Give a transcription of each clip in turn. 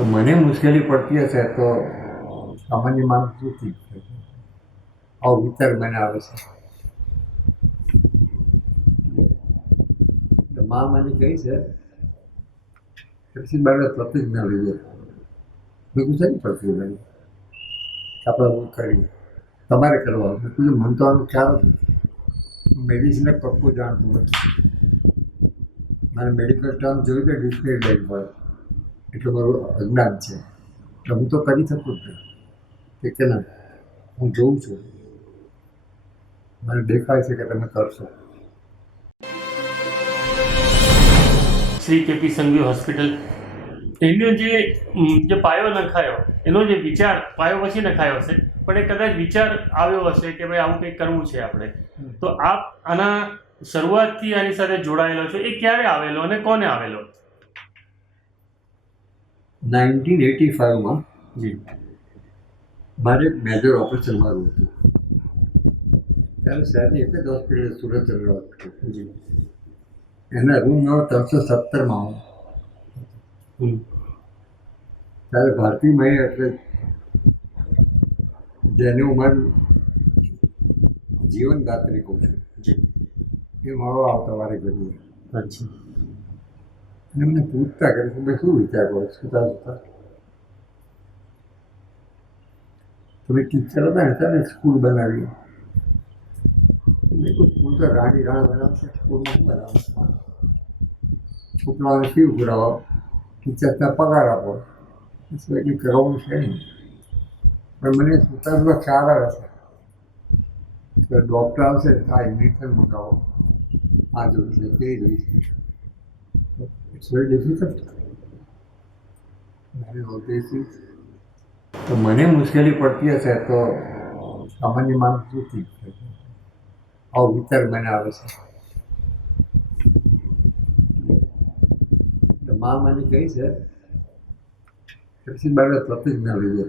તો મને મુશ્કેલી પડતી હશે તો સામાન્ય માણસ શું થઈ શકે? આવો વિચાર મને આવે છે. તો મા મને કહી છે પછી બાળક પ્રતિજ્ઞા લીધે મેં કીધું છે પ્રતિજ્ઞા આપણે હું કરીએ તમારે કરવાનું. મેં કીધું મને તો આનો ખ્યાલ જ નથી. મેડિસિનને પક્કું જાણતું નથી. મારે મેડિકલ ટર્મ જોયું તો ડિક્શનરી લાઈન પડે એટલું મારું અજ્ઞાન છે. એટલે હું તો કરી શકું જ નહીં કે ના હું જોઉં છું, મને દેખાય છે કે તમે કરશો. શ્રી કેપી સંઘવી હોસ્પિટલ એનો જે પાયો નખાયો, એનો જે વિચાર પાયો પછી નખાયો હશે, પણ એ કદાચ વિચાર આવ્યો હશે કે ભાઈ આવું કંઈક કરવું છે આપણે, તો આપ આના શરૂઆતથી આની સાથે જોડાયેલો છો. એ ક્યારે આવેલો અને કોને આવેલો? 1985માં જી મારે એક મેજર ઓપરેશન મારું હતું. ત્યારે શહેરની એક જ હોસ્પિટલ સુરત જનરલ હોસ્પિટલ, જી એના રૂમ નંબર 317માં હું. ત્યારે ભારતી મહી એટલે જેને હું મારું જીવન ગાત્રી કહું છું, જી એ મારો આવતા વારે ઘડીએ. અચ્છા. અને મને પૂછતા કરે કે ભાઈ શું વિચાર કરો સુતા સુતા? તમે ટીચર હતા ને ત્યારે સ્કૂલ બનાવી. મેં કહ્યું સ્કૂલ તો રાણી રાણ બનાવશે, સ્કૂલમાં શું બનાવશે? છોકરાઓને ફી ઉઘરાવો, ટીચર્સને પગાર આપો, એટલી કરવાનું છે નહીં. પણ મને સુતા સુતા ખ્યાલ આવે છે કે ડૉક્ટર આવશે આ ઇન્જેક્શન મંગાવો, આ જોઈશે તે જોઈશે. It's very difficult. તો મને મુશ્કેલી પડતી હશે તો સામાન્ય માણસ શું થઈ શકે? આવો વિચાર મને આવે છે. તો મા મને કહી છે પછી બાળક પ્રતિજ્ઞા લીધે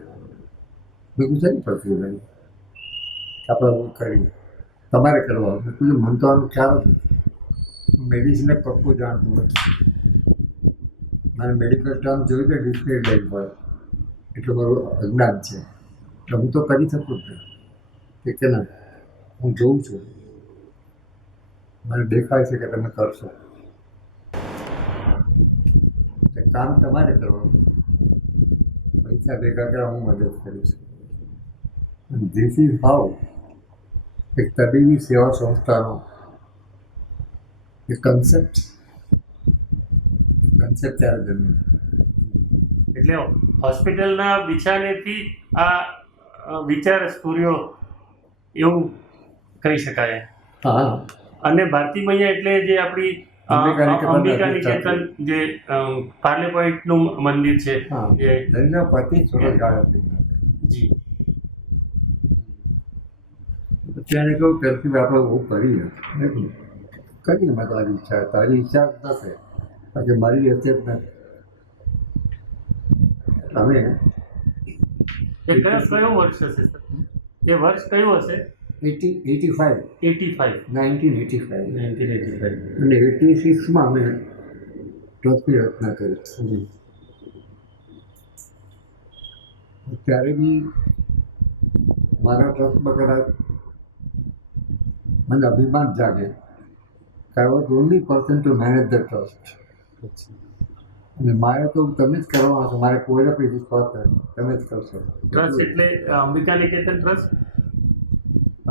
મેં કીધું છે પ્રતિજ્ઞા આપણે હું કરીએ તમારે કરવાનું. મેં કીધું મને તો આનો ખ્યાલ જ નથી. મેડિસિનને પક્કું જાણતું નથી. મારે મેડિકલ ટર્મ જોયું તો ડિક્શનરી લાઈન પડે એટલું મારું અજ્ઞાન છે. એટલે હું તો કરી શકું જ નહીં કે ના હું જોઉં છું, મને દેખાય છે કે તમે કરશો. કામ તમારે કરવાનું, પૈસા ભેગા કરવા હું મદદ કરીશ. ધીસ ઇઝ હાઉ એક તબીબી સેવા સંસ્થાનો એક કન્સેપ્ટ ત્યારે જન્મ્યો. એટલે હોસ્પિટલના બિછાનેથી આ વિચાર સ્ફૂર્યો એવું કહી શકાય. હા. અને ભારતી મૈયા એટલે જે આપણી અંબિકા નિકેતન જે પાર્લે પોઈન્ટનું મંદિર છે, જે પતિ સુરત ગાળા. જી પછી એને કહું કરતી આપણે બહુ કરીએ કરીએ. મેં તારી ઈચ્છા થશે બાકી મારી હશે જ નથી. તમે એ કયો વર્ષ હશે સર? એ વર્ષ કયું હશે? 1985 અને 86માં અમે ટ્રસ્ટની રચના કરી. ત્યારે બી મારા ટ્રસ્ટમાં કદાચ મને અભિમાન જાગે કે I was only person to manage the trust. અને મારે તો તમે જ કરવાનું છે, મારે કોઈને પણ વિશ્વાસ નથી, તમે જ કરશો. ટ્રસ્ટ એટલે અંબિકા નિકેતન ટ્રસ્ટ?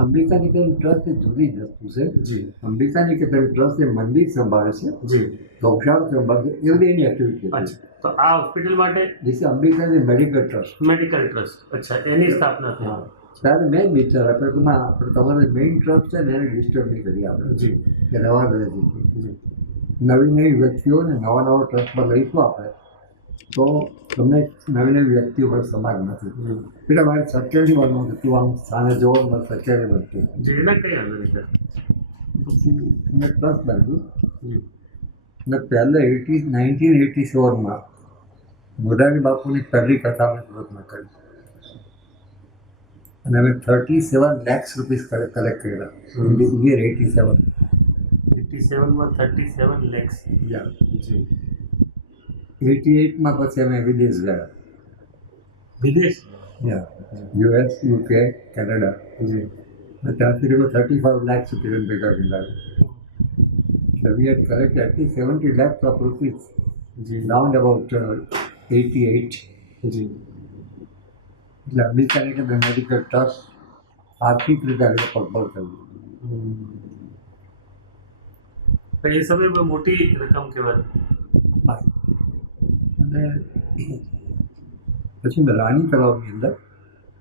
અંબિકા નિકેતન ટ્રસ્ટ એ જુદી જ વસ્તુ છે. જી. અંબિકા નિકેતન ટ્રસ્ટ એ મંદિર સંભાળે છે, જી, ગૌશાળા સંભાળે છે, એ બધી એની એક્ટિવિટી. અચ્છા, તો આ હોસ્પિટલ માટે જેથી Ambika medical trust. Medical trust, અચ્છા, એની સ્થાપના થઈ. હા. ત્યારે મેં જ વિચાર આપ્યો કે ના આપણે તમારે મેઇન ટ્રસ્ટ છે ને એને ડિસ્ટર્બ નહીં કરીએ આપણે. જી. કે રહેવા દે જી. જી. નવી વ્યક્તિઓને નવા ટ્રસ્ટમાં લઈશું આપણે તો તમને નવી વ્યક્તિઓ પર સમાજ નથી. એટલે મારે સત્યની બનવું કે તું આમ સ્થાને જવો મારે સત્યની બનતું. જેના કઈ આનંદ છે. પછી મેં ટ્રસ્ટ બાંધ્યું અને પહેલાં 1987માં મોરારી બાપુની પહેલી કથા અમે સુરતમાં કરી અને અમે 37 lakhs રૂપીસ કલેક્ટ કર્યા. યર 87. 87માં 37 lakhs. યા. જી. 88માં પછી અમે વિદેશ ગયા. વિદેશ? US, UK, Canada. જી અને ત્યાંથી લોકો 35 લાખ સિટીઝન ભેગા કર્યા. So we had collected at least 70 lakhs of rupees, G round about 88. જી એટલે અમેરિકાની કે મેડિકલ ટ્રસ્ટ આર્થિક રીતે આગળ પગભર થયું. પણ એ સમયે બહુ મોટી રકમ કહેવાય. અને પછી મેં રાણી તળાવની અંદર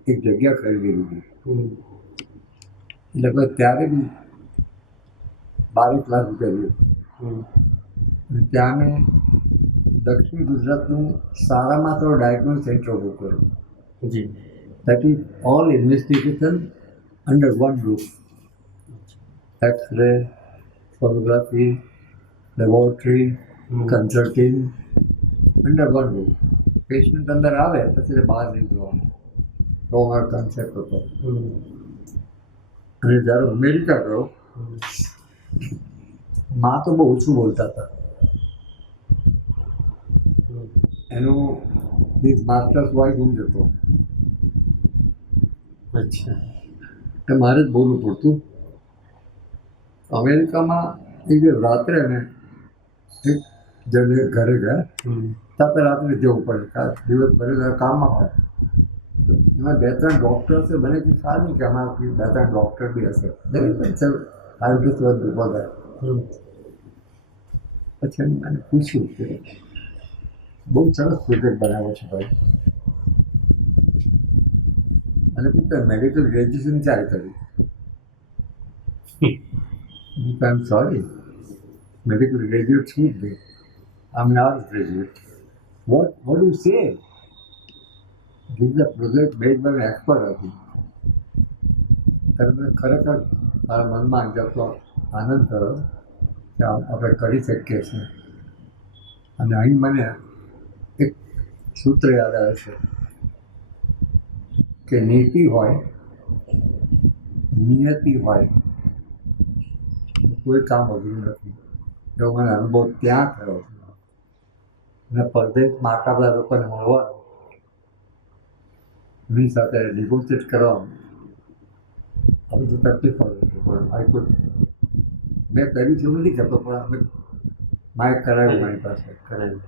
એક જગ્યા ખરીદી લીધી. લગભગ ત્યારે બી 12 લાખ રૂપિયા લીધું. અને ત્યાં મેં દક્ષિણ ગુજરાતનું સારામાં તો ડાયગ્નોસ્ટિક સેન્ટર ઊભું કર્યું. જી That is all investigation under one roof. X-ray, sonography, laboratory, consulting, under one roof. Patient અંદર આવે પછી તે બહાર નહીં જવાનું. તો મારો કન્સેપ્ટ હતો. અને જ્યારે અમેરિકા ગયો, માં તો બહુ ઓછું બોલતા હતા. એનું હિઝ માસ્ટર્સ વોઇસ હું જ હતો. અચ્છા. એ મારે જ બોલવું પડતું. અમેરિકામાં એ જે રાત્રે અમે એક જણે ઘરે ગયા, ત્યાં રાત્રે જવું પડે, કારણ દિવસ ભરે કામમાં હોય. એમાં 2-3 ડૉક્ટર હશે, મને કંઈ ખ્યાલ નહીં કે આમાં 2-3 ડૉક્ટર બી હશે. પછી મને પૂછ્યું કે બહુ સરસ પ્રોજેક્ટ બનાવ્યો છે ભાઈ. અને પૂછતા મેડિકલ ગ્રેજ્યુએશન ક્યારે કર્યું? I am sorry, medical graduate છું જ નહીં. I am not graduate. What you say? This is a project made by expert હતી. ત્યારે મને ખરેખર મારા મનમાં જતો આનંદ થયો કે આપણે કરી શકીએ છીએ. અને અહીં મને એક સૂત્ર યાદ આવે છે કે નીતિ હોય, નિયતિ હોય, કોઈ કામ અઘરું નથી. એવો મને અનુભવ ત્યાં થયો. અને પરદેશમાં આટલા બધા લોકોને મળવાનું, એમની સાથે નેગોશિએટ કરવાનું, આ બધું તકલીફ પડે છે. પણ મેં કર્યું છે એવું નથી કરતો, પણ અમે માઇક કરાવ્યું મારી પાસે કરાવ્યું.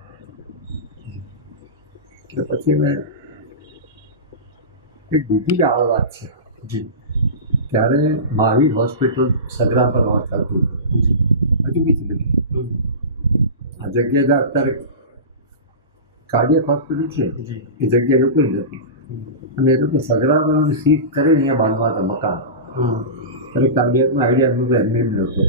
એટલે પછી મેં એક બીજી બી આ વાત છે. જી ત્યારે મહાવીર હોસ્પિટલ સગરા પર ચાલતું હતું. હજુ બી છે. આ જગ્યા જ્યાં અત્યારે કાર્ડિયક હોસ્પિટલ છે, જી એ જગ્યા લોકોની હતી. અને એ લોકો સગરા પર સીટ કરીને અહીંયા બાંધવા હતા મકાન. ત્યારે કાર્ડિયકનો આઈડિયા અમને એમને એમ નહોતો.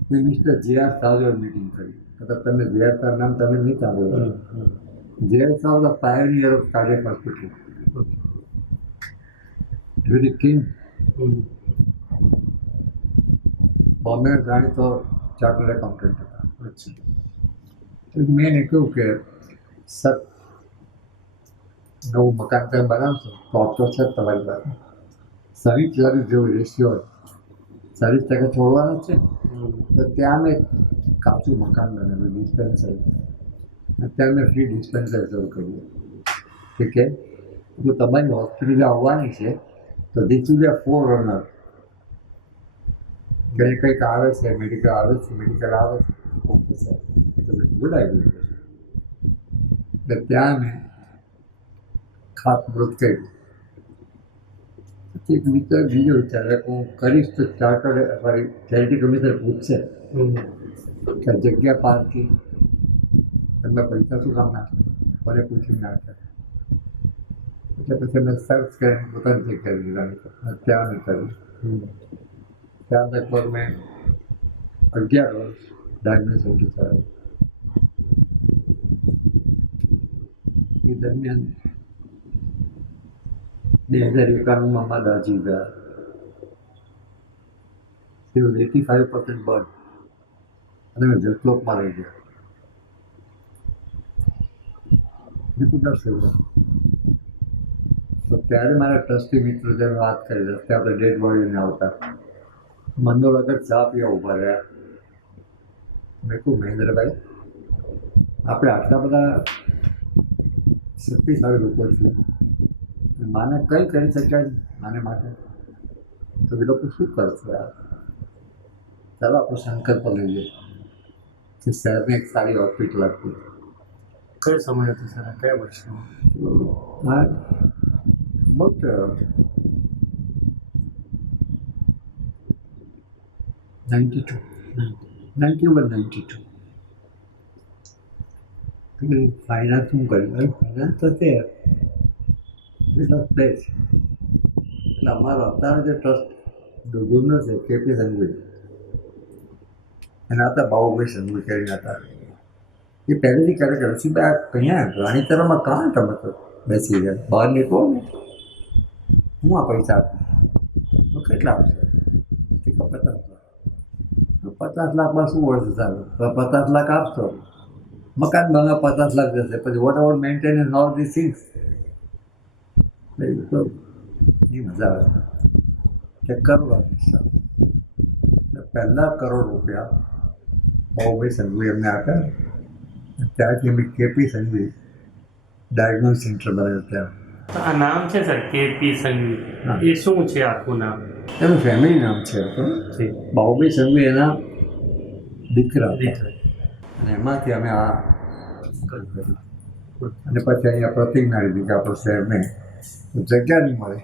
એટલે મિસ્ટર જે.આર. સાહેબે મિટિંગ કરી. કદાચ તમે જે.આર. સાહેબ નામ તમે નહીં સાંભળ્યું. જે.આર. સાહેબ the pioneer of cardiac hospital. Very king. Bombay જાણીતો ચાર્ટર્ડ એકાઉન્ટન્ટ હતા. મેં એને કહ્યું કે સર, નવું મકાન તમે બનાવશો તો ઓપ્ટો છે તમારી પાસે 60-40 જેવો રેશિયો હોય, 40% છોડવાના છે. તો ત્યાં મેં કાચું મકાન બનાવ્યું, ડિસ્પેન્સરી. અત્યારે મેં ફ્રી ડિસ્પેન્સરી શરૂ કર્યું. ઠીક છે, જો તમારી હોસ્પિટલ આવવાની છે તો this is a forerunner. કંઈ કંઈક આવે છે, મેડિકલ આવે છે, ગુડ આઈડિયા. એટલે ત્યાં મેં ખાતમુહૂર્ત કર્યું. પછી એક વિચાર બીજો વિચાર હું કરીશ તો ચાર્ટર્ડ અમારી ચેરિટી કમિશનર પૂછશે કે જગ્યા પાર્કિંગ તમે પૈસા શું કામ નાખે, મને પૂછી નાખે. એટલે પછી મેં સર્ચ કરીને પોતાની જગ્યા લીધાની ત્યાં મેં કર્યું. ત્યાં લગભગ મેં 11 વર્ષ ડાયગ્નોસ્ટિક થયો. એ દરમિયાન 2091માં મારા દાજી ગયા. He was 85% બર્ન અને મેં જસલોકમાં રહી ગયા. તો ત્યારે મારા ટ્રસ્ટી મિત્રો જેમ વાત કરી રસ્તે આપણે ડેડ બોડીને આવતા મંદોર વગર ચા પીવા ઊભા રહ્યા. મેં કહું મહેન્દ્રભાઈ, આપણે આટલા બધા શક્તિશાળી લોકો છીએ, માને કંઈ કરી શક્યા નહીં આને માટે, તો એ લોકો શું કરશે યાર? ચાલો આપણે સંકલ્પ લઈએ કે શહેરને એક સારી હોસ્પિટલ આપી. કયો સમય હતો સર? કયા વર્ષમાં? હા, બહુ 92, 91, 92. ફાઇનાન્સ શું કર્યું? ફાઇનાન્સ તો તે પ્લેસ એટલે અમારો અત્યારે જે ટ્રસ્ટ ગુરુનો છે કેપી સંઘવી, એના હતા બાબુભાઈ સંઘવી કરીને હતા. એ પહેલેથી ક્યારેક રસીભાઈ અહીંયા રાણીતરામાં કાં તમે તો બેસી ગયા, બહાર નીકળો ને, હું આ પૈસા આપું તો કેટલા આવશે? 50 લાખ. 50 લાખમાં શું વર્ષ ચાલે? 50 લાખ આપશો, મકાન બનાવ 50 લાખ જશે, પછી whatever maintenance all this things. તો એ મજા આવે કે કરવા પહેલાં કરોડ રૂપિયા બાબુભાઈ સંઘવી એમને આપ્યા. ત્યારથી અમે કેપી સંઘવી ડાયગ્નોસ સેન્ટર બનાવ્યું ત્યાં. આ નામ છે સર કેપી સંઘવી, એ શું છે આખું નામ? એનું ફેમિલી નામ છે બાબુભાઈ સંઘવી, એના દીકરા અને એમાંથી અમે આ કર્યું. અને પછી અહીંયા પ્રતિજ્ઞા લીધી કે આપણું શહેરને જગ્યા નહીં મળે.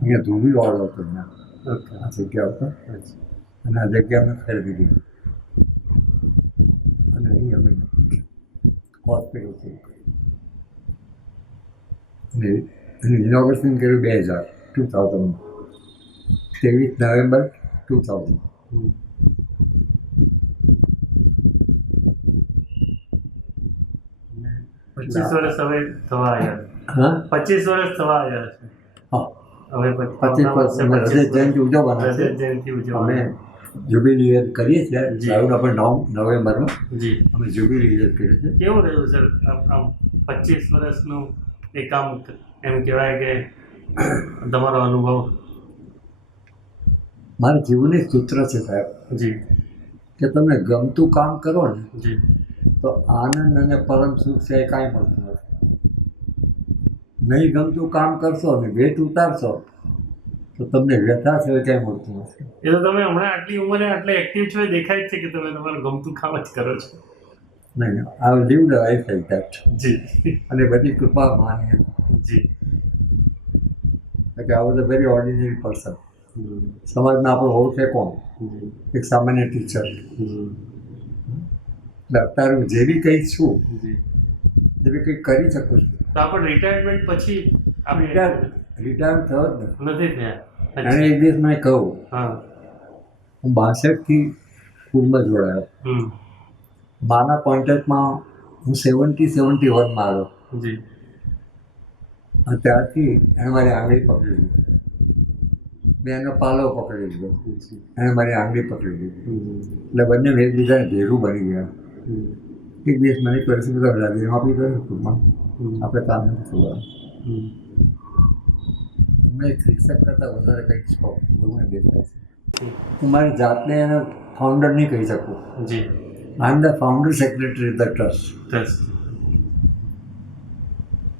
અહીંયા ધોબી વાળો હતો અહીંયા આ જગ્યા ઉપર, અને આ જગ્યા અમે ખરીદી દીધી અને અહીં અમે હોસ્પિટલ શરૂ કરી. અને એનું ઇનોગ્રેશન કર્યું 2000, 23 નવેમ્બર 2000. 25 વર્ષ હવે થવા આવ્યા. હા, 25 વર્ષ થવા આવ્યા છે. હા, હવે 25 વર્ષ રજત જયંતિ ઉજવવાના છે. રજત જયંતિ ઉજવવા અમે જ્યુબિલી યર કરીએ છીએ. જી. આપણે નવેમ્બરમાં જી. અમે જ્યુબિલી યર કરીએ છીએ. કેવું રહ્યું સર આમ 25 વર્ષનું એક આમ એમ કહેવાય કે તમારો અનુભવ? મારા જીવનનું એક સૂત્ર છે સાહેબ, જી કે તમે ગમતું કામ કરો ને જી તો આનંદ અને પરમ સુખ છે એ કાંઈ મળતું નથી. નહીં ગમતું કામ કરશો ને ભેટ ઉતારશો તો તમને વ્યથા છે એ કાંઈ મળતું નથી. એ તો તમે હમણાં આટલી ઉંમરે આટલે એક્ટિવ છો એ દેખાય જ છે કે તમે તમારું ગમતું કામ જ કરો છો. નહીં, I live the life like that. જી અને બધી કૃપા માની જી કે I was a very ordinary person. સમાજમાં આપણો હોવું છે કોણ? એક સામાન્ય ટીચર. એટલે અત્યારે હું જે બી કંઈ છું, જે બી કંઈક કરી શકું છું. તો આપણે રિટાયરમેન્ટ પછી રિટાયર થયો જ નથી થયા. અને એક દિવસ મને કહું, હા હું 62થી સ્કૂલમાં જોડાયો. માના કોન્ટેક્ટમાં હું 71માં આવ્યો. જી અને ત્યારથી એણે મારી આંગળી પકડી લીધી. મેં એનો પાલો પકડી લીધો, એણે મારી આંગળી પકડી લીધી. એટલે બંને એકબીજાને ભેગું બની ગયા. એક દિવસ મને પરિસ્થિતિ બધા રાજીનામું આપી ગયું સ્કૂલમાં, આપણે કામ નથી કરવાનું. મેં એક શિક્ષક કરતાં વધારે કંઈક છો એવું મને દેખાય છે. હું મારી જાતને એનો ફાઉન્ડર નહીં કહી શકું. જી I am the founder secretary the trust.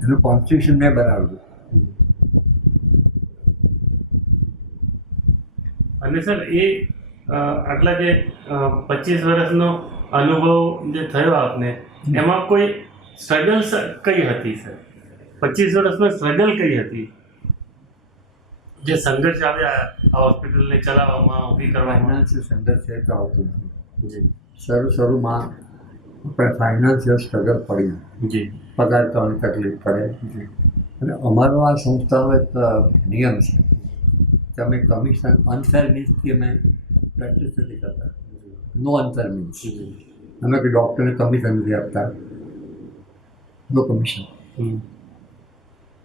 એનું કોન્સ્ટિટ્યુશન મેં બનાવ્યું. અને સર એ આટલા જે 25 વર્ષનો અનુભવ જે થયો આપને, એમાં કોઈ સ્ટ્રગલ કઈ હતી સર? 25 વર્ષમાં સ્ટ્રગલ કઈ હતી? જે સંઘર્ષ આવ્યા આ હોસ્પિટલને ચલાવવામાં, ઊભી કરવામાં? ફાઇનાન્શિયલ સંઘર્ષ છે તો આવતું નથી. જી શરૂમાં આપણે ફાઇનાન્શિયલ સ્ટ્રગલ પડી, જી પગાર કરવાની તકલીફ પડે. અને અમારો આ સંસ્થાનો એક નિયમ છે કે અમે કમિશન અનફેર મીન્સથી અમે પ્રેક્ટિસ નથી કરતા. નો અનફેર મીન્સ અમે કે ડૉક્ટરને કમિશન નથી આપતા, નો કમિશન.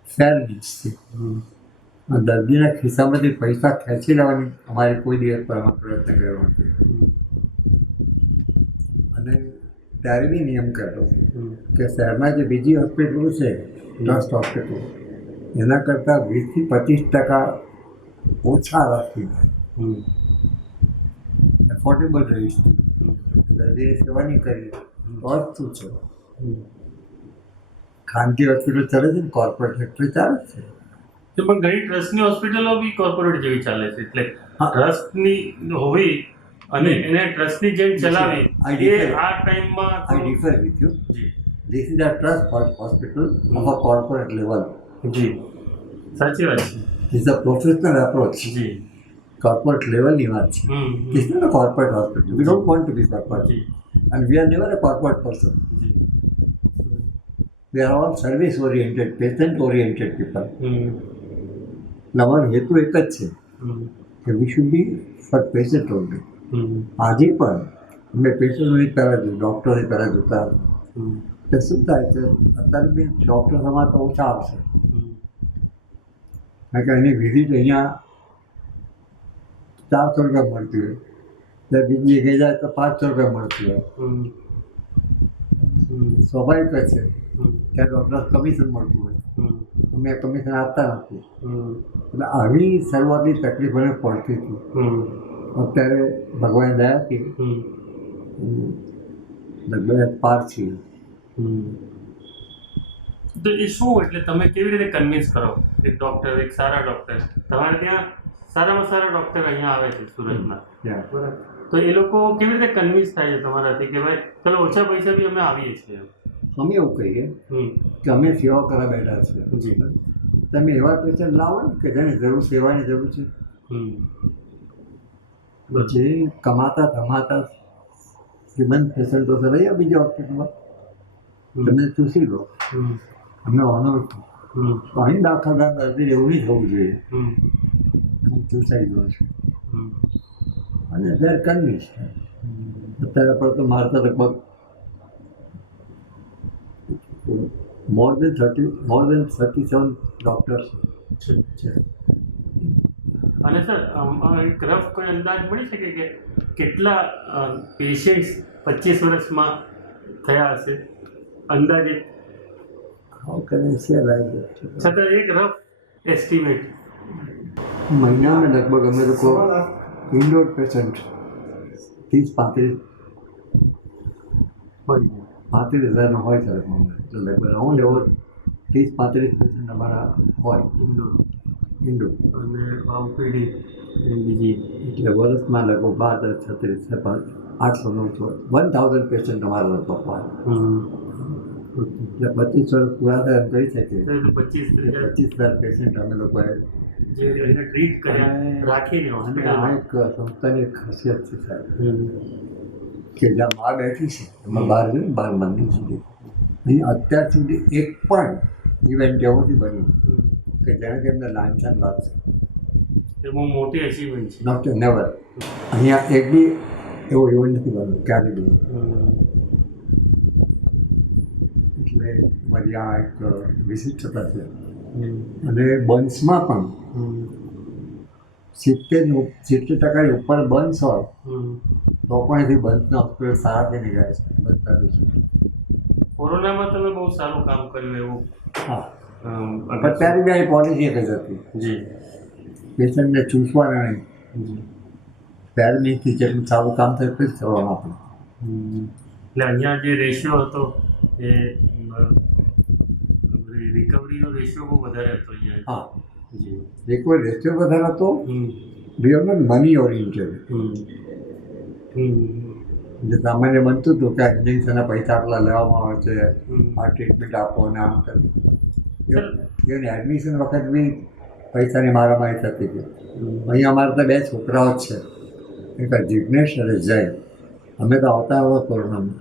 ફેર મીન્સથી દર્દીના ખિસ્સામાંથી પૈસા ખેંચી લેવાની અમારે કોઈ દિવસ પર અમારે પ્રયત્ન કર્યો નથી. અને ત્યારે બી નિયમ કરેલો કે શહેરમાં જે બીજી હોસ્પિટલો છે, ટ્રસ્ટ હોસ્પિટલો, એના કરતાં 20થી 25% ઓછા રાખીને એફોર્ડેબલ રહીશ દર્દીની સેવા નહીં કરીએ તો અર્થ શું છે? ખાનગી હોસ્પિટલ ચાલે છે ને કોર્પોરેટ ફેક્ટરી ચાલે છે. તો પણ ઘણી ટ્રસ્ટની હોસ્પિટલો બી કોર્પોરેટ જેવી ચાલે છે, એટલે ટ્રસ્ટની હોવી અને એને ટ્રસ્ટની જેમ ચલાવી એ આ ટાઈમમાં I differ with you. G This is a trust hospital of a corporate level. જી સાચી વાત છે. This is a professional approach. G Corporate level ની વાત છે. This is not a corporate hospital. We don't want to be corporate. G And we are never a corporate person. G We are all service oriented, patient oriented people. અમારો હેતુ એક જ છે કે we should be for patient only. આજે પણ અમે પેશન્ટોની પહેલાં જોઈએ, ડૉક્ટરની પહેલાં જોતા તો શું થાય છે અત્યારે બી ડૉક્ટર સમાજ તો ઓછા આવશે કારણ કે એની વિઝિટ અહીંયા 400 રૂપિયા મળતી હોય એટલે બીજી જગ્યાએ જાય તો 500 રૂપિયા મળતી હોય. સ્વાભાવિક જ છે ત્યાં ડૉક્ટર કમિશન મળતું હોય, અમે કમિશન આપતા નથી. એટલે આવી શરૂઆતની તકલીફ મને પડતી હતી. અત્યારે ભગવાન દયાથી લગભગ પાર છીએ. તો એ શું એટલે તમે કેવી રીતે કન્વિન્સ કરો એક ડૉક્ટર, એક સારા ડૉક્ટર, તમારે ત્યાં સારામાં સારા ડૉક્ટર અહીંયા આવે છે સુરતમાં, બરાબર, તો એ લોકો કેવી રીતે કન્વિન્સ થાય છે તમારાથી કે ભાઈ ચલો ઓછા પૈસા બી અમે આવીએ છીએ? અમે એવું કહીએ કે અમે સેવા કરવા બેઠા છીએ, જી તમે એવા પેશન્ટ લાવો ને કે જેને જરૂર સેવાની જરૂર છે. જે કમાતા ધમાતા શ્રીમંત પેશન્ટો છે રહ્યા બીજી હોસ્પિટલમાં તમે ચૂસી લો, અમને ઓનર તો અહીં દાખલ દર્દી એવું નહીં થવું જોઈએ. હું ચૂસાઈ ગયો છું અને વેર કન્વિન્સ. અત્યારે પર તો મારે તો લગભગ more than 37 ડૉક્ટર્સ છે. અને સર એક રફ કોઈ અંદાજ મળી શકે કે કેટલા પેશન્ટ્સ 25 વર્ષમાં થયા હશે અંદાજે? હાઉ કેન આઈ સે લાઈક ધેટ? છતાં એક રફ એસ્ટિમેટ. મહિનામાં લગભગ અમે લોકો ઇન્ડોર પેશન્ટ 35,000 હોય છે લગભગ રાઉન્ડ એવર 30-35 પેશન્ટ અમારા હોય ઇન્ડોર. અને ઓપીડી બીજી એટલે વર્ષમાં લગભગ 12-36 800-900 1000 પેશન્ટ અમારા લગભગ હોય. એટલે 25 વર્ષ પૂરા થાય એમ કહી શકીએ 25,000 પેશન્ટ અમે લોકોએ જે એને ટ્રીટ કર્યા રાખીને. અને આ એક સંસ્થાની એક ખાસિયત છે સાહેબ કે જ્યાં માં બેઠી છે એમાં બહાર ગયું 12 મંદિર સુધી અહીં અત્યાર સુધી એક પણ ઇવેન્ટ એવો નથી બન્યું કે જેનાથી એમને લાંછન લાગશે. એ બહુ મોટી અચીવમેન્ટ છે. Not never. અહીંયા એક બી એવો ઇવેન્ટ નથી બન્યો ક્યારે બી. એટલે મારી આ એક વિશિષ્ટતા છે. અને બંસમાં પણ 70% ઉપર બંસ હોય તો પણ એથી બંસના હોસ્પિટલ સારા થઈને ગયા છે. બંસના પેશન્ટ કોરોનામાં તમે બહુ સારું કામ કર્યું એવું. હા પણ ત્યારે બી આ પોલિસી એક જ હતી જી પેશન્ટને ચૂસવાના નહીં. ત્યારે નહીં જેટલું સારું કામ થાય એટલું જ કરવાનું આપણે. એટલે અહીંયા જે રેશિયો હતો એ રિકવરીનો રેશિયો બહુ વધારે હતો અહીંયા. હા જી રિકવરી રેશિયો વધારે હતો. We are not money oriented. જે સામાન્ય બનતું હતું કે ઇન્જેક્શનના પૈસા આટલા લેવામાં આવે છે, આ ટ્રીટમેન્ટ આપો ને આમ કરે. even એડમિશન વખત બી પૈસાની મારામારી થતી હતી. અહીંયા અમારે તો 2 છોકરાઓ જ છે, એક જિજ્ઞેશ અને જય. અમે તો આવતા હોય કોરોનામાં.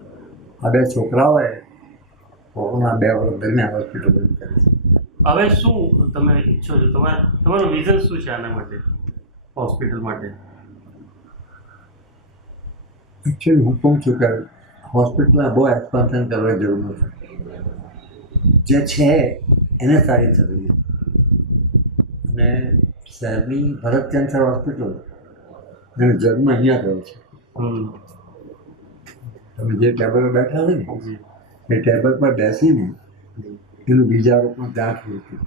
આ 2 છોકરાઓએ કોરોના 2 વર્ષ દરમિયાન હોસ્પિટલ બંધ કરી છે. હવે શું તમે ઈચ્છો છો? તમારું વિઝન શું છે આના માટે, હોસ્પિટલ માટે? એકચ્યુઅલી હું કહું છું કે હોસ્પિટલમાં બહુ એક્સપાન્શન કરવાની જરૂર નથી. જે છે એને સારી થવી. અને શહેરની ભરત કેન્સર હોસ્પિટલ એનો જન્મ અહીંયા થયો છે. તમે જે ટેબલ પર બેઠા છે ને એ ટેબલ પર બેસીને એનું બીજા રૂપમાં ત્યાં થયું હતું.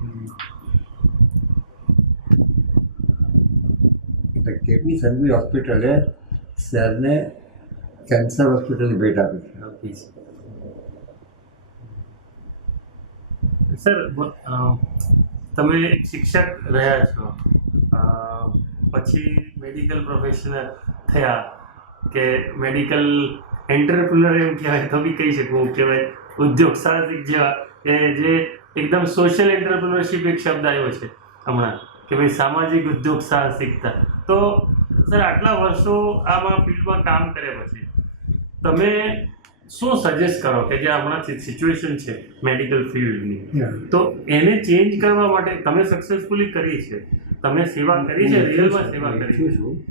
એટલે કેપી સંઘવી હોસ્પિટલે શહેરને કેન્સર હોસ્પિટલની ભેટ આપી છે. આપી છે. સર તમે એક શિક્ષક રહ્યા છો, પછી મેડિકલ પ્રોફેશનલ થયા કે મેડિકલ એન્ટરપ્રિનર એમ કહેવાય તો બી કહી શકું કે ભાઈ ઉદ્યોગ સાહસિક જેવા કે જે એકદમ સોશિયલ એન્ટરપ્રિનરશિપ એક શબ્દ આવ્યો છે હમણાં કે ભાઈ સામાજિક ઉદ્યોગ સાહસિકતા. તો સર આટલા વર્ષો આમાં ફિલ્ડમાં કામ કર્યા પછી તમે શું સજેસ્ટ કરો કે જે હમણાં સિચ્યુએશન છે મેડિકલ ફિલ્ડની, તો એને ચેન્જ કરવા માટે તમે સક્સેસફુલી કરી છે, તમે સેવા કરી છે, રિયલમાં સેવા કરી છે?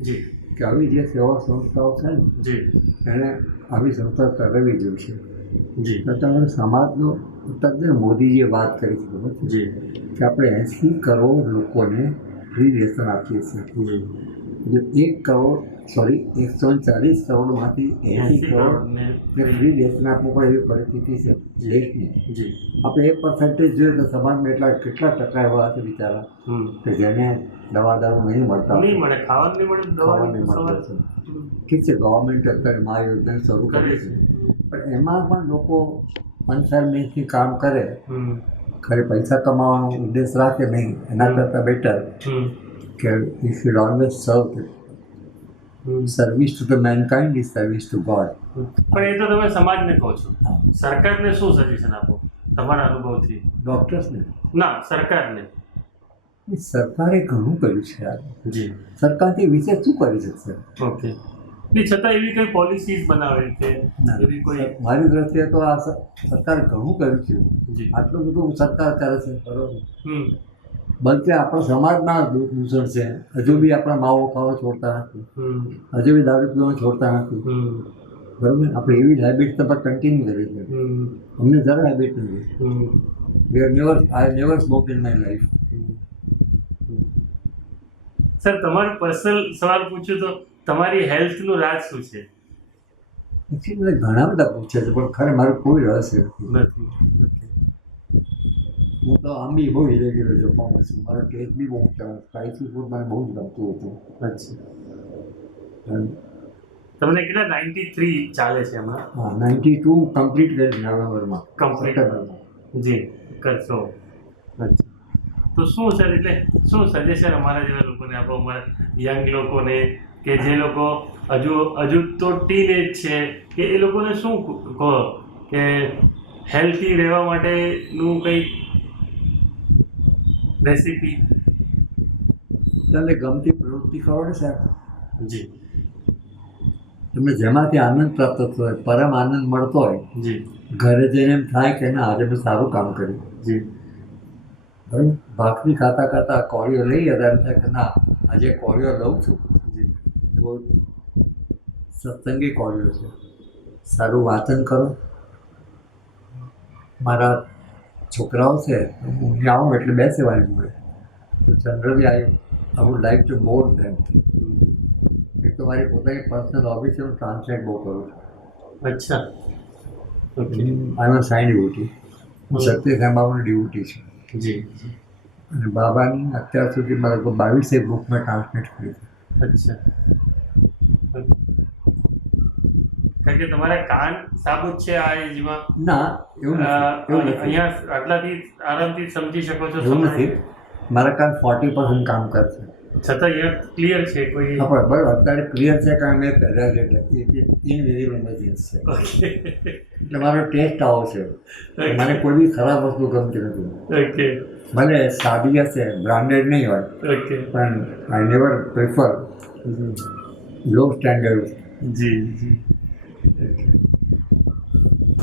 જી. કે આવી જે સેવા સંસ્થાઓ છે ને, જી. એને આવી સંસ્થા કરવી જોઈએ છે. જી. તો તમે સમાજનો તદ્દન મોદીજીએ વાત કરી છે ખબર છે? જી. કે આપણે 80 કરોડ લોકોને ફ્રી રેશન આપીએ છીએ. જી. એટલે 140 કરોડમાંથી 80 કરોડને ફ્રી રેશન આપવું પડે એવી પરિસ્થિતિ છે દેશની. જી. આપણે 1% જોઈએ તો સમાજમાં કેટલા ટકા એવા હશે બિચારા કે જેને દવા દારૂ નહીં મળતા, નહીં મળે, ખાવાનું નહીં મળે, ખાવા નહીં મળતા. ઠીક છે, ગવર્મેન્ટ અત્યારે મા યોજના શરૂ કરી છે, પણ એમાં પણ લોકો અનફેર મીન્સથી કામ કરે, ખરે પૈસા કમાવાનો ઉદ્દેશ રાખે નહીં, એના કરતાં બેટર કે યુ શુડ ઓલવેઝ સર્વ. Service to the mankind is service two God. પણ એ તો તમે સમાજને કહો છો, સરકારને શું સજેશન આપો તમારા અનુભવથી? ડૉક્ટર્સને ના, સરકારને. સરકારે ઘણું કર્યું છે યાર. જી. સરકારથી વિશેષ શું કરી શકશે? ઓકે. નહીં, છતાં એવી કોઈ પોલિસીઝ બનાવે કે એવી કોઈ? મારી દ્રષ્ટિએ તો આ સરકારે ઘણું કર્યું છે. જી. આટલું બધું સરકાર કરે છે બરોબર, બલકે આપણા સમાજમાં દૂષણ છે. હજુ બી આપણા માવો ખાવા છોડતા નથી, હજુ બી દારૂ પીવાનું છોડતા નથી, બરાબર. આપણે એવી જ હેબિટ તો કન્ટિન્યુ કરી છે. અમને જરા હેબિટ નથી. I never smoke in my life. Sir, તમારો પર્સનલ સવાલ પૂછ્યું તો તમારી હેલ્થનું રાજ શું છે? એકચ્યુઅલી ઘણા બધા પૂછે છે, પણ ખરે મારું કોઈ રહસ્ય નથી. હું તો આમ બી બહુ ઇરેગ્યુલર જમવામાં છું. મારો ટેસ્ટ બી બહુ સ્પાઇસી ફૂડ મને બહુ જ ગમતું હતું. અચ્છા. તમને કેટલા 93 ચાલે છે હમણાં? હા, 92 કમ્પ્લીટ કરી નવેમ્બરમાં. કમ્પ્લીટ. જી, કરશો. અચ્છા. તો શું સર, એટલે શું સજેશન અમારા જેવા લોકોને આપો, અમારા યંગ લોકોને કે જે લોકો હજુ તો ટીન એજ છે, કે એ લોકોને શું કહો કે હેલ્થી રહેવા માટેનું કંઈ રેસીપી? તમને ગમતી પ્રવૃત્તિ કરો ને સાહેબ. જી. તમને જેમાંથી આનંદ પ્રાપ્ત થતો હોય, પરમ આનંદ મળતો હોય, જી. ઘરે જઈને એમ થાય કે ના આજે મેં સારું કામ કર્યું. જી. બરાબર. ભાખરી ખાતા ખાતા કોળીઓ લઈ હતા, એમ થાય કે ના આજે કોળીઓ લઉં છું. જી. બહુ સત્સંગી કોળીઓ છે. સારું વાંચન કરો. મારા છોકરાઓ છે, હું આવું એટલે બેસેવાની મળે તો generally I would like to more them. એક તો મારી પોતાની પર્સનલ હોબી છે, હું ટ્રાન્સલેટ બહુ કરું છું. અચ્છા. ઓકે. આઈ એમ સાઈન ડિવોટી. હું સત્યસાઈ બાબાની ડિવોટી છું. જી. અને બાબાની અત્યાર સુધીમાં લગભગ 22 બુક મેં ટ્રાન્સલેટ કરી છે. અચ્છા. કારણ કે તમારા કાન સાબુત છે આ એજમાં? ના, એવું નથી. અહીંયા આટલાથી આરામથી સમજી શકો છો? એવું નથી. મારા કાન 40% કામ કરશે, છતાં અહીંયા ક્લિયર છે કોઈ? હા, બરાબર. અત્યારે ક્લિયર છે કારણ મેં પહેર્યા છે એટલે ઇનવિઝિબલ મશીન્સ છે. ઓકે. એટલે મારો ટેસ્ટ આવો છે. મને કોઈ બી ખરાબ વસ્તુ ગમતી નથી. ઓકે. ભલે સાદી હશે, બ્રાન્ડેડ નહીં હોય, ઓકે. પણ I never prefer low standard. જી. જી.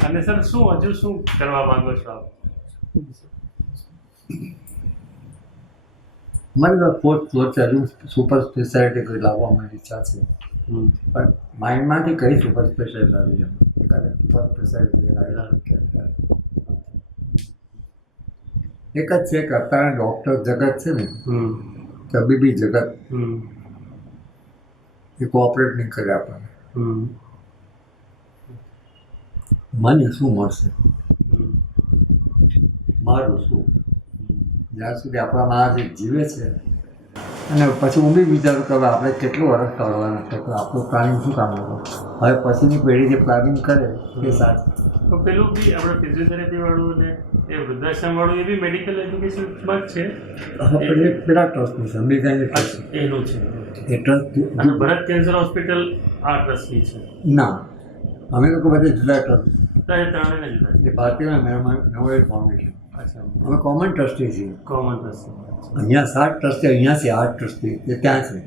અને સર, હજુ શું કરવા માંગો છો આપ? મારી ફોર્થ ફ્લોર છે, હજુ સુપર સ્પેશિયાલિટી કોઈ લાવવાની ઈચ્છા છે, પણ માઇન્ડમાંથી કઈ સુપર સ્પેશિયાલિટી લાવી છે. સુપર સ્પેશિયાલિટી એક જ છે કે અત્યારે ડૉક્ટર જગત છે ને, તબીબી જગત એ કોઓપરેટ નહીં કરે આપણને. મને શું મળશે, મારું શું? જ્યાં સુધી આપણામાં આ જે જીવે છે, અને પછી હું બી વિચારું કે હવે આપણે કેટલું વર્ષ કાઢવાના છે, તો આપણું પ્લાનિંગ શું કામ હતું? હવે પછીની પેઢી જે પ્લાનિંગ કરે એ સાચું. તો પેલું બી આપણે ફિઝિયોથેરાપી વાળું ને એ વૃદ્ધાશ્રમ વાળું એ બી મેડિકલ એજ્યુકેશનમાં જ છે. આપણે પેલા ટ્રસ્ટનું છે અંબિકાની ટ્રસ્ટ એનું છે. એ ટ્રસ્ટ અને ભરત કેન્સર હોસ્પિટલ આ ટ્રસ્ટની છે. ના, અમે લોકો બધે જુદા ટ્રસ્ટ તો એ ત્રણેય જુદા છે. એ ભારતીય મેમોરિયલ ફાઉન્ડેશન અચ્છા, અમે કોમન ટ્રસ્ટી છીએ. Common trust. અહીંયા 7 ટ્રસ્ટી, અહીંયાથી 8 ટ્રસ્ટી એ ત્યાં છે.